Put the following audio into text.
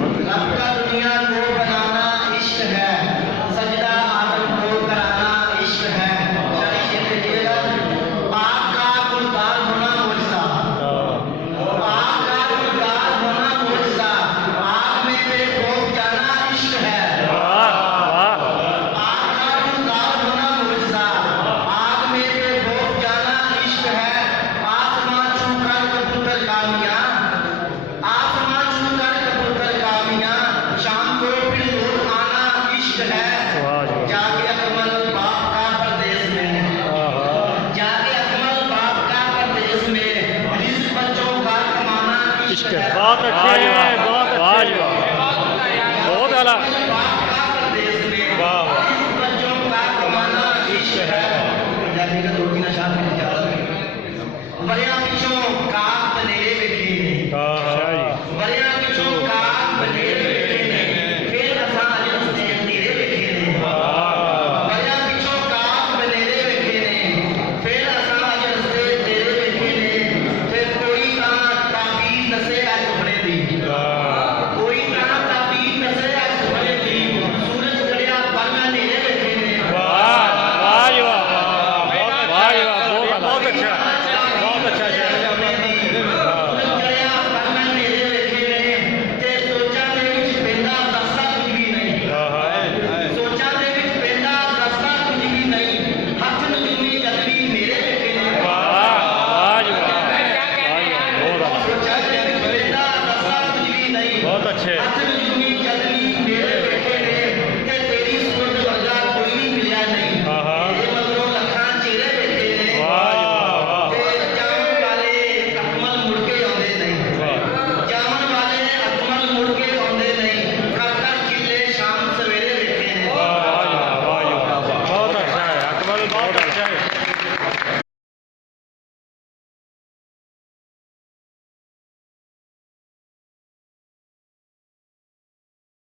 रब का दुनिया को बनाना इश्क है, सजदा आदम को कराना इश्क है। शायरी शेर लीजिएगा। आग का गुलजार होना मुझसा, आग का गुलजार होना मुझसा, आग में मेरे खौफ जाना इश्क है। आग का गुलजार होना मुझसा, आग में मेरे खौफ जाना इश्क है। आसमां छूकर कबूतर कामियां, आसमां छूकर कबूतर कामियां, शाम को फिर लौट आना इश्क है। जाके अकमल बाप का परदेश में, जाके अकमल बाप का परदेश में, रिज़्क़ बच्चों का कमाना इश्क है। बहुत अच्छे हैं, बहुत अच्छे, बहुत आला। बाप का परदेश में, वाह। रिज़्क़ बच्चों का कमाना इश्क है। पंजाबी का 2-3 अशार में जा रहे हैं। बड़े पीछों का